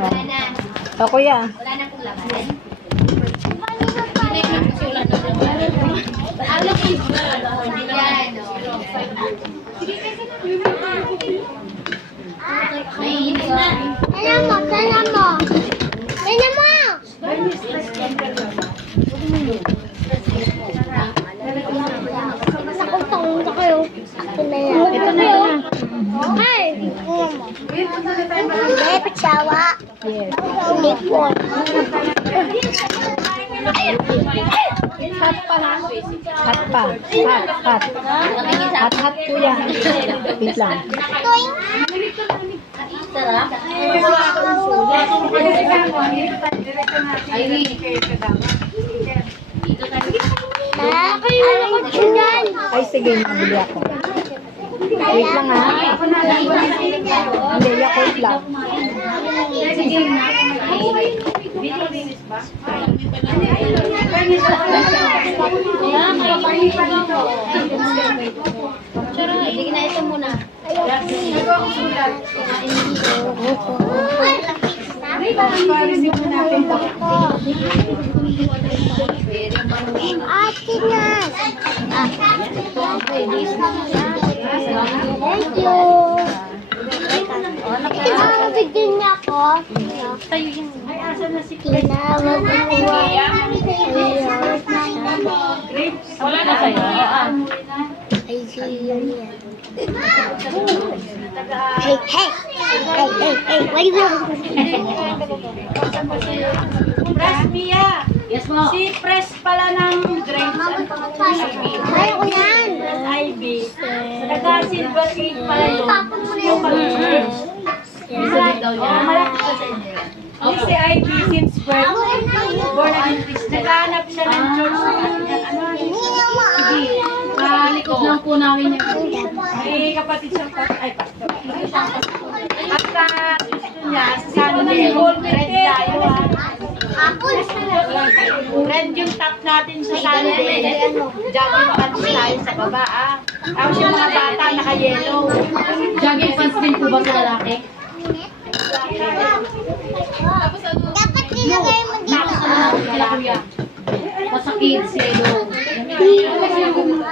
Wala na. O, kuya. Wala na pong laban. Ano po yung yan, mainit na. Tignan mo, tignan mo. Tignan mo! Masakot sa kayo. Ito na yan. Ito na yan. Ay! Hindi, patsawa. Yes. Hindi po. Hot pa na. Hot pa. Hot, hot. Hot, hot po yan. Wait lang. Toing! Sarap. Kayo na ako dyan. Ay, sige, mabili ako. Wait lang ha. Hindi, yakult lang. Sige na ito muna. Ate na. Thank you. Bigyan niya ako. Tinawag ko. Wala na sa'yo. Ay, siya yan. Hey, hey! Hey, hey, hey! What do you want? Press Mia. Yes, mo. Si press pala ng grapes. Ay, ko yan! Ivy. Taga silver cake pala yun. Yung Sabi daw niya. malaki pa sa inyo. Si Ivy since birth. Born again Christian. Naghahanap siya ng church. Malikod lang po namin yung Ay, kapatid siyang ay, pastor. At gusto niya, sa Sunday, red tayo. Red yung top natin sa Sunday. Jogging pants tayo sa baba, ah. Tapos yung mga bata, naka-yellow. jogging pants din po ba sa lalaki? Dapat nilagay mo dito. Kila kuya. Masakit si Edo.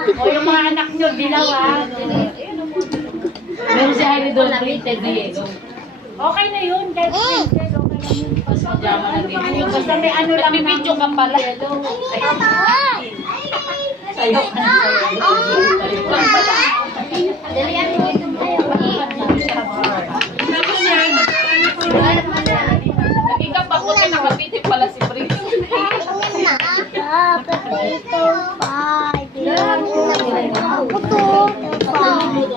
O yung mga anak nyo, dilaw, ah. Meron si Ivy doon printed na Edo. Okay na yun, kahit printed, okay na yun. Pajama na din. Basta may ano lang Nagbibidyo ka pala. sa'yo. Tapos yan, Naging kapakote, nakapitin pala si Prince. Potato pie. Potato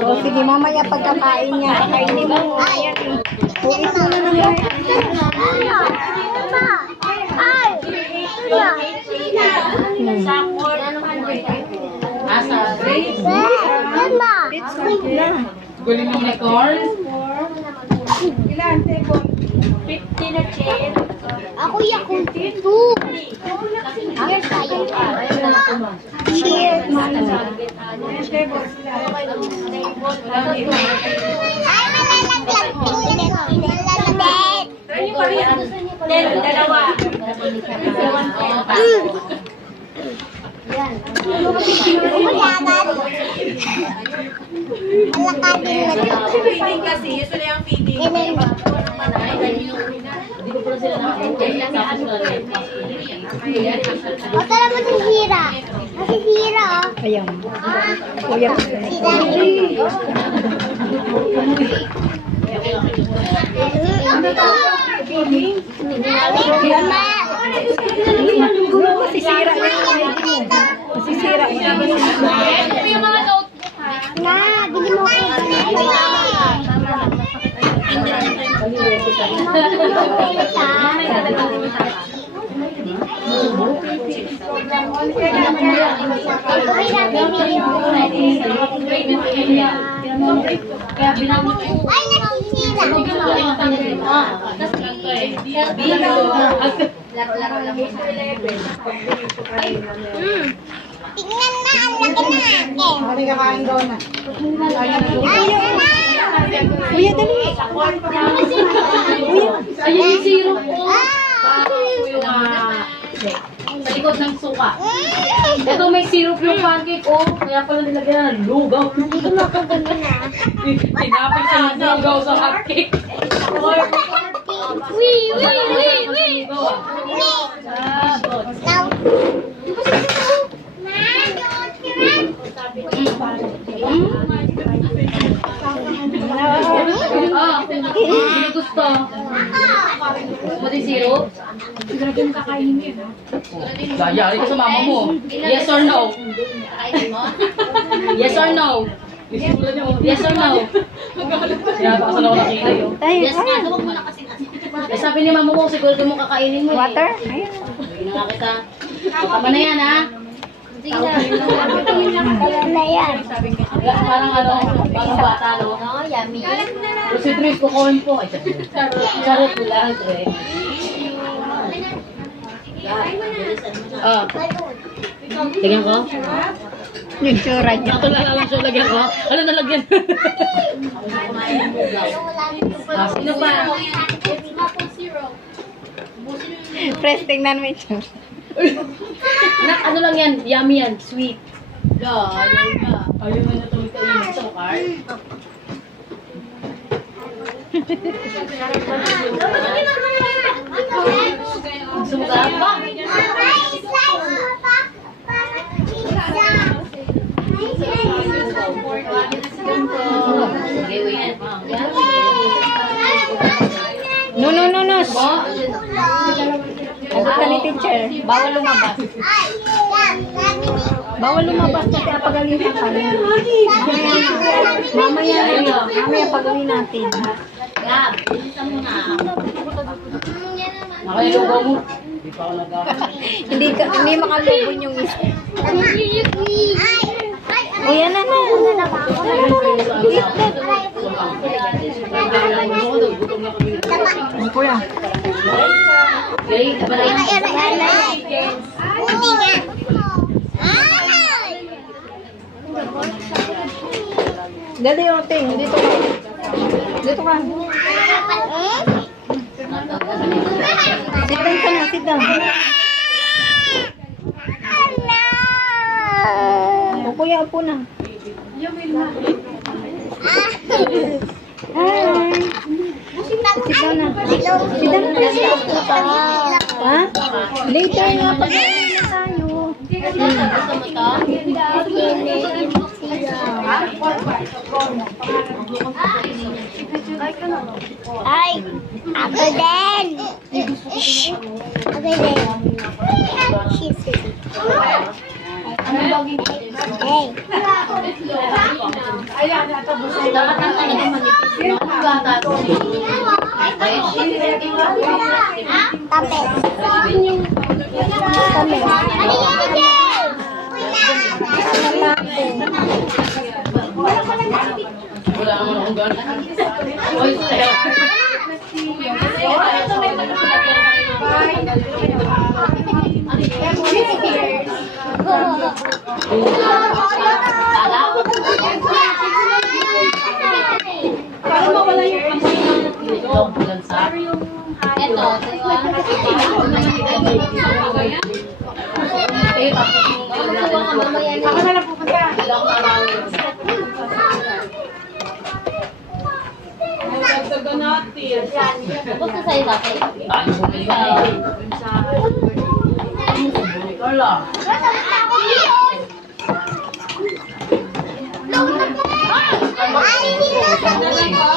O, sige, mamaya pagkakain niya. Kainin mo. pie. Uwis mo na naman. Asa, Grace. It's good na. Guling ng record. ilan, table? 50 na chain. Ako yakul 2. Cheers tayo. Cheers. Table sila. Ay, malalaglag. Malalaglag. Try nyo pa rin. Dalawa. Malakadin na dito. Feeding kasi, usually ang feeding. Ganun. Hindi ko pala sila nakakita. Tapos na rin. O, tara mo sa hira. Masisira, oh. Ayan. Kuya. Masisira yan. Masisira yan. Na, bili mo ko. Kaya binamot ko. Ay, nasisira. Laro-laro lang mo sa 11. Tingnan na, ang laki na akin. Hindi ka kain doon na. Ay, na! Kuya, dali. Ayun si likod ng suka. Ito may syrup yung pancake, oh. Kaya pala nilagyan ng lugaw. Hindi ko makagano na. Tinapit sa lugaw sa hotcake. Wee, wee, wee, wee. Now. Ah, hindi gusto. Gusto mo din syrup? Yayari ka sa mama mo. Yes or no? Yes or no? Yes or no? Kaya baka saan ako nakita yun. Ay, ay. Eh, sabi ni mama mo, siguro mo kakainin mo. Water? Eh. Ayun. Hindi na kita. Tama na yan, ha? Sige na. Alam na yan. Parang ano, parang bata, no? Oh, yummy. Pero si Tris, kukuhin po. Ay, charot mo lang, Tris. Oh. Lagyan ko? Yung tsura niya. Ito lang lang siya lagyan ko. Ano nalagyan? Sino pa? Press, tingnan mo yung tsura. Ano lang yan? Yummy yan. Sweet. Ayaw na. Ayaw na natuloy kainin sa card. Gusto mo ka? Pa! Sige, wait. No, no, no, no. Po? Sagot ka ni teacher. Bawal lumabas. Bawal lumabas kasi pagalitan ka niya. Mamaya pagawin natin. Gab, bilisan mo na. Nakalilugaw mo. Hindi pa ako Hindi makalubon yung isa. O yan na na. Ano po yan? Okay, sabay yan. Dali yung ting. Dito ka. Dito ka. Sit down ka na. Sit down. O kuya, upo na. Hi. Sit down na. Sit down na. Ha? Later nga pag na tayo. Ay, ako din. Shh. Ako din. Hey. Dapat na talaga manipis. Gata. Tapes. Tapes. Wala naman akong gana. Oy, sa'yo. Para mawala yung amoy ng lansa. Ito, ako na lang pupunta. Basta sa'yo dati. Wala. Ay, wala na ito.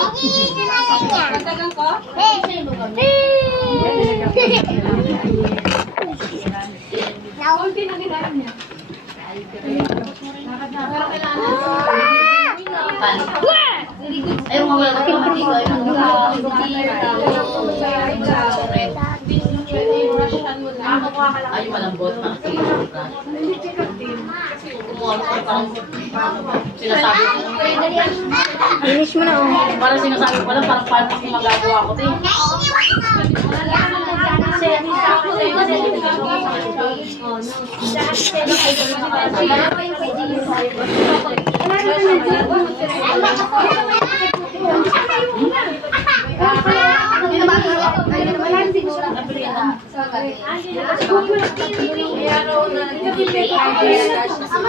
Ay, malambot na kasi. Kumuha ko parang sinasabi ko. Finish mo na, oh. Parang sinasabi ko lang, parang paano kasi magagawa ko ito eh. Ay, Ama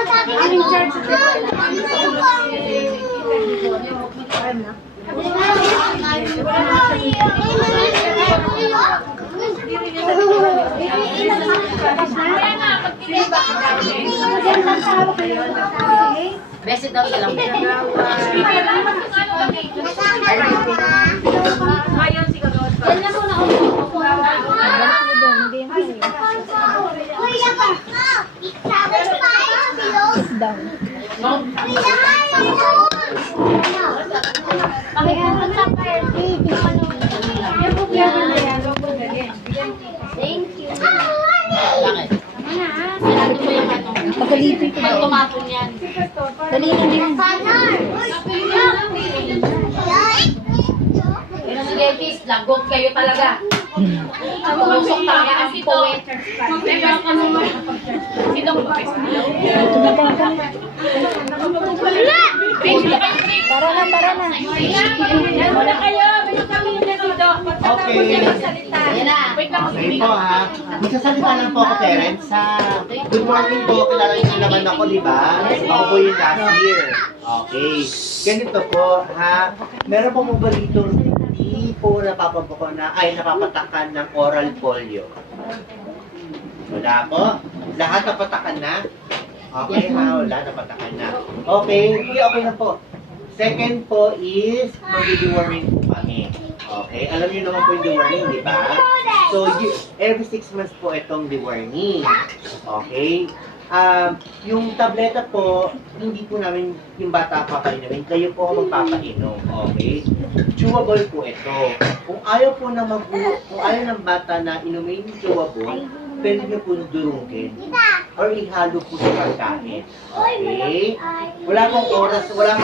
sabi ko, Besit daw sila. Ngayon si Kagawad pa. Yan na muna ako. Kuya ko, sabi pa yung bilog. Down. Pakikita sa party. Thank you. Bakit? Sarado mo yung ano. Pagalitin ko. May tumatong yan. Dali na din. Pero sige, tis, lagot kayo talaga. Tumusok tayo ang poet. Sinong Tumitang ka na. Para na, para na. Wala kayo. May kami dito. Okay. Yan na. Okay po ha. Magsasalita lang po ako, parents. Good morning po. Kilala niyo naman ako, di ba? Ako po yung last year. Okay. Ganito po ha. Meron po mo ba dito hindi po napapabako na ay napapatakan ng oral polio? Wala po. Lahat napatakan na? Okay ha. Wala napatakan na. Okay. Okay na po. Second po is mag-deworming po kami. Okay, alam niyo naman po yung deworming, di ba? So, every 6 months po itong deworming. Okay? Yung tableta po, hindi po namin yung bata papainumin. Kayo po ang magpapainom. Okay? Chewable po ito. Kung ayaw po kung ayaw ng bata na inumin yung chewable, pwede niyo po durungin. Or ihalo po sa pagkain. Okay? Wala pong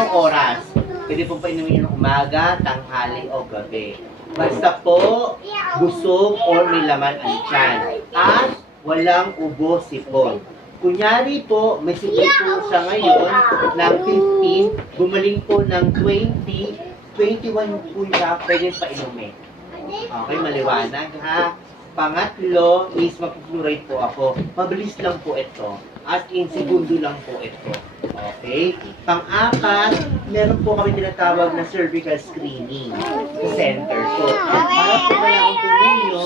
oras. Pwede pong painumin ng umaga, tanghali, o gabi. Basta po, busog or may laman ang tiyan. At walang ubo sipon. Kunyari po, may sipon po siya ngayon ng 15, gumaling po ng 20, 21 po siya, pwede painumin. Okay, maliwanag ha. Pangatlo is mag-fluoride po ako. Mabilis lang po ito. As in, segundo lang po ito. Okay? Pang-apat, meron po kami tinatawag na cervical screening sa center. So, para po malaman po ninyo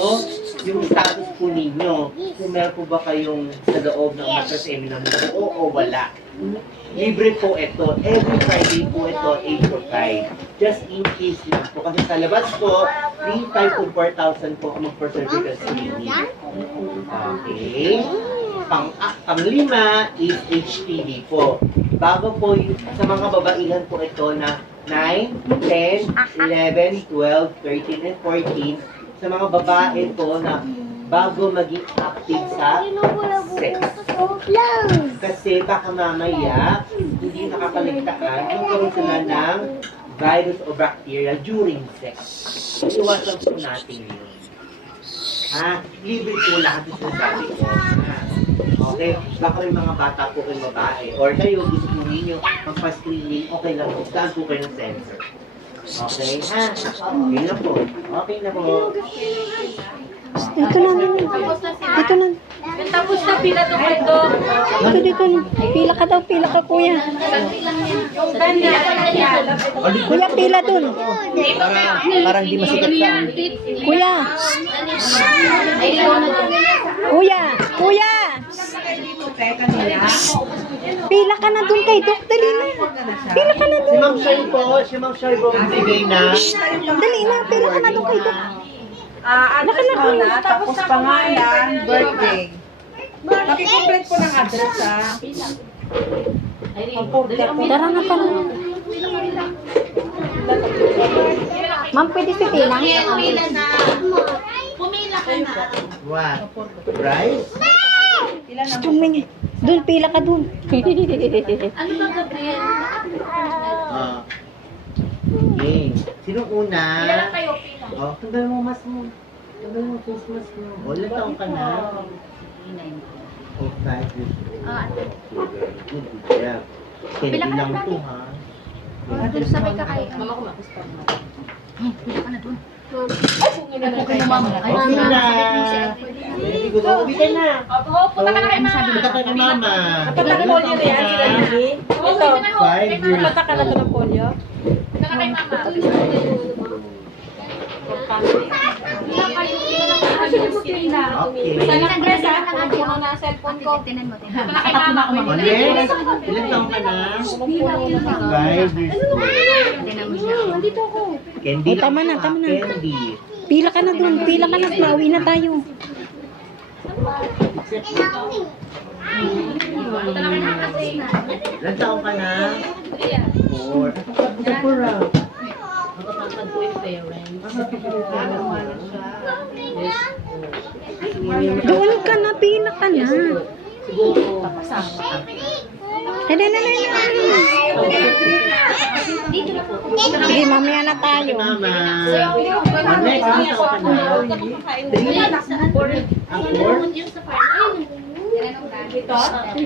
yung status po ninyo. Kung meron po ba kayong sa loob ng matras-emi ng buo o wala. Libre po ito. Every Friday po ito, 8 to 5. Just in case lang po. Kasi sa labas po, 3,500 to 4,000 po ang mag-cervical screening. Okay? Pang-lima is HPV po. Bago po sa mga babaihan po ito na 9, 10, 11, 12, 13, and 14. Sa mga babae po na bago maging active sa sex. Kasi baka mamaya, hindi nakakaligtaan kung karoon sila ng virus o bacteria during sex. Iwasan po natin yun. Libre po lahat yung sinasabi ko. Okay? Baka may mga bata po kayong babae or kayo gusto po ninyo magpa-screening, okay lang po. Saan po kayo ng sensor? Okay, ha? Okay na po. Okay na po. Dito na. Dito na. Tapos na pila to kay Dok. Dito na. Pila ka kuya. Kuya, pila dun. Parang di masikat sa Kuya. Kuya. Pila ka na dun kay Dok. Dali na. Pila ka na Si dun. Ma'am Shai po, magbigay na. Dali na. Pila ka na dun kay Dok. Address muna, tapos pangalan, birthday. Pakicomplete po ng address ha. Tara na pa. Ma'am, pwede si Tina? Pumila ka na. What? Rice? Tumingin. Dun, pila ka dun. Ano ba, Gabriel? Okay. Sino una? Kailan kayo pila? Tanggal mo mas mo. Tanggal mo face mask mo. Ilang taong ka na? 5 years old. Okay, very good. Good job. 10 lang to ha. Sabay ka kayo. Mama ko makus pa. Pila ka na dun. Okay na. Very good. Uwi ka na. Punta ka na kay mama. Punta ka kay mama. Kapatang polio na yan, sila Lily. Ito, 5 years. kapata ka na ito ng polio. Punta ka kay mama. Okay. Nag-reserve ng ate ko na cellphone ko. Tinan mo, tinan. Punta kay mama. Ulit. Ilan taong ka na? 5 years old. Tinan mo siya. Nandito ako. Candy Oh, tama lang na, tama na. Candy. Pila ka na dun. Pila ka na. Pauwi na tayo. Ilan taong ka na? 4. Matatangkad ko yung parents. Yes. Doon ka na. Pila ka na. Siguro. Ay, sige, mamaya na tayo. Mama. Next, ilan taong ka na? 3? Ang 4?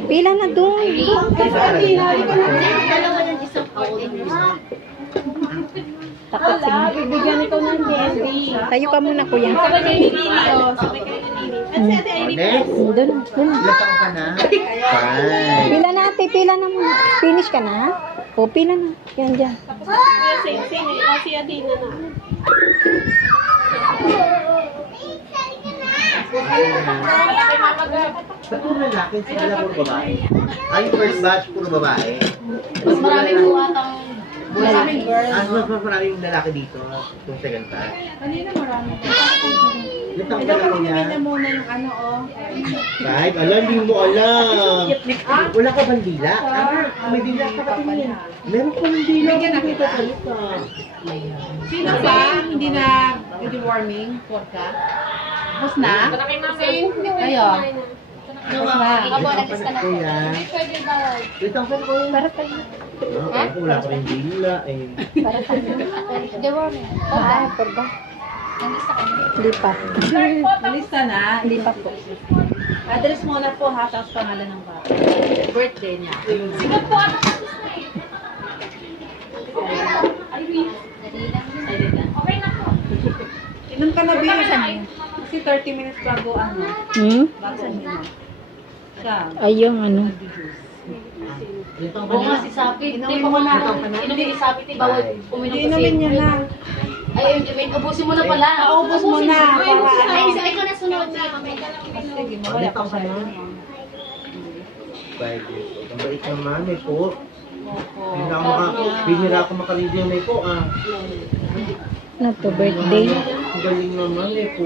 Pila na doon. Takot sige. Bibigyan ito ng candy. Tayo ka muna, kuya. Sabay kayo ni Lily, oh. Sabay kayo ni Lily. At si Ate Irene. Next. Doon. Ilan taong ka na? 5. Pila na ate, pila na muna. Finish ka na? O, pila na. Yan dyan. Tapos si Kuya Sing-Sing, eh. O, si Adina na. Ba't puro lalaki? Sila puro babae? Ay, first batch, puro babae. Mas marami po atang Maraming girls. Mas maraming lalaki dito. Itong second batch. Kanina marami. Ilan taong Ito ka ko na niya? na muna yung ano, oh. 5? Alam, hindi mo alam. Wala ka bang dila? May dila ka pa tingin. Meron ka ng dila. Bigyan na kita. Sino pa? Hindi na warming? Vodka? Tapos na? Punta kay mama. Ayo. Tapos na. Kuya. Ilan taong ka na kuya? Para tayo. Wala ka rin dila. Eh. Ah, pwede. Hindi pa. Lista na. Hindi pa po. Address muna po ha, tapos pangalan ng bata. Birthday niya. Sigat po ata. Okay na po. Inom ka na bilang kasi 30 minutes bago ano, bago uminom. Siya. Ayun, ano. Ilan taong ka Oo nga na? si Sapi. Inumin mo na. Inumin ni Sapi. Bawal uminom Hindi inumin niya na. Ay, ubusin mo na pala. Paubos mo na. Para ano. ikaw na sunod. Sige, mawala pa siya. 5 years old. Ang bait naman, may po. Opo. Binira ako makarindi yung may po, ah. Ano to, birthday? Ang galing naman, may po.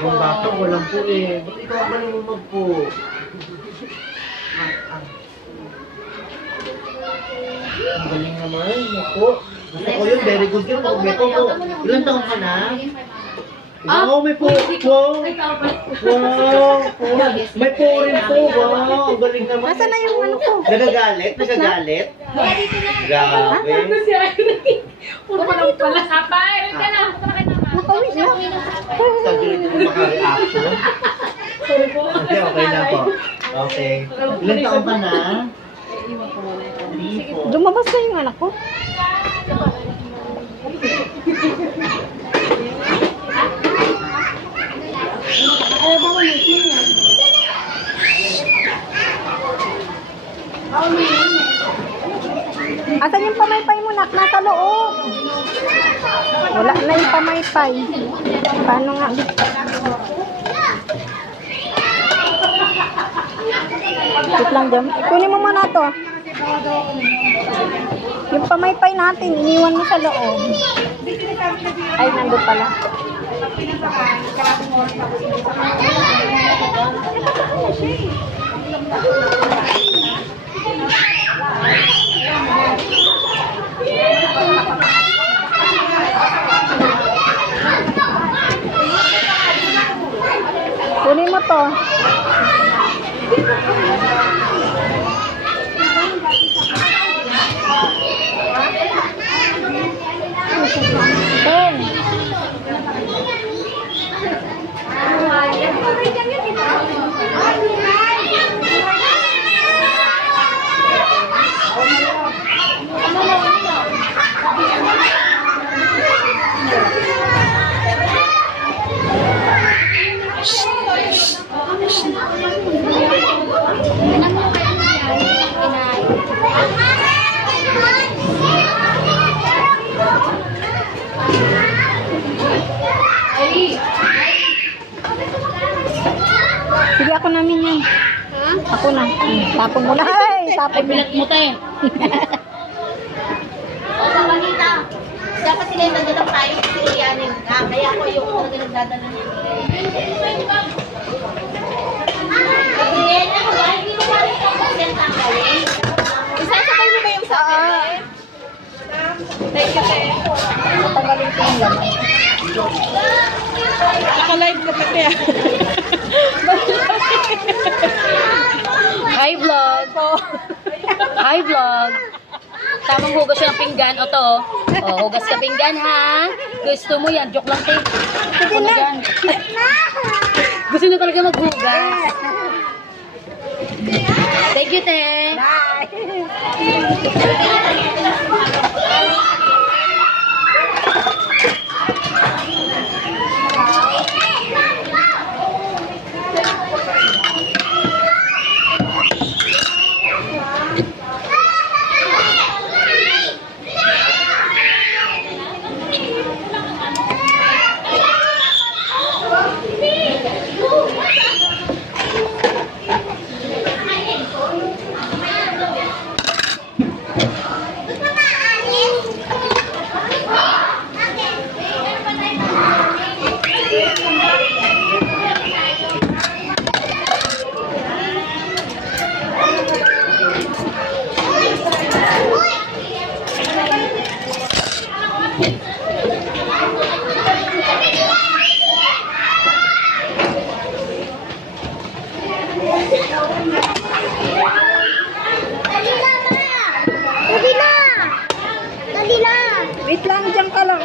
Yung bata, walang po eh. Ba't ikaw ang galing mo magpo? Ang galing naman, may po. Gusto ko yun, very good yun. May po po. Ilan taong ka na? Wow, may po. Wow. Wow. May po rin po. Wow, ang galing naman. Nasaan na yung ano ko? Nagagalit? Nagagalit? Grabe. Puro pa lang pala. Sapay, wait ka na. Punta na kay mama. Nakawit na. Sabi rin ko maka-reaction. Hindi, okay na po. Okay. Ilan taon ka na? 3 po. Lumabas na yung anak ko. Asan yung pamaypay mo, nak? Nasa loob. Wala na yung pamaypay. Paano nga? Wait lang dyan. Kunin mo muna to. Yung pamaypay natin, iniwan mo sa loob. Ay, nandun pala. Kunin mo to. Ten. Sige, ako namin yan. Ako na. Tapon mo na. Ay, Ay, tapon mo. bilat mo tayo. O, sa Manita, dapat sila yung nagdadang tayo kasi iyanin nga. Kaya ako yung talaga nagdadala niya. Gabriel, ano ba? Hindi mo pa rin consent ang gawin. Isasabay mo ba yung sa akin? Thank you, Te. Tagalin ko yung laman. Naka-live ka pa kaya. Hi, vlog. Hi, vlog. Tamang hugas ng pinggan. O to. O, hugas ka pinggan, ha? Gusto mo yan. Joke lang, te. Ako na dyan. Gusto na talaga maghugas. Thank you, te. Dali na, ma! Dali na! Dali na! Wait lang, dyan ka lang.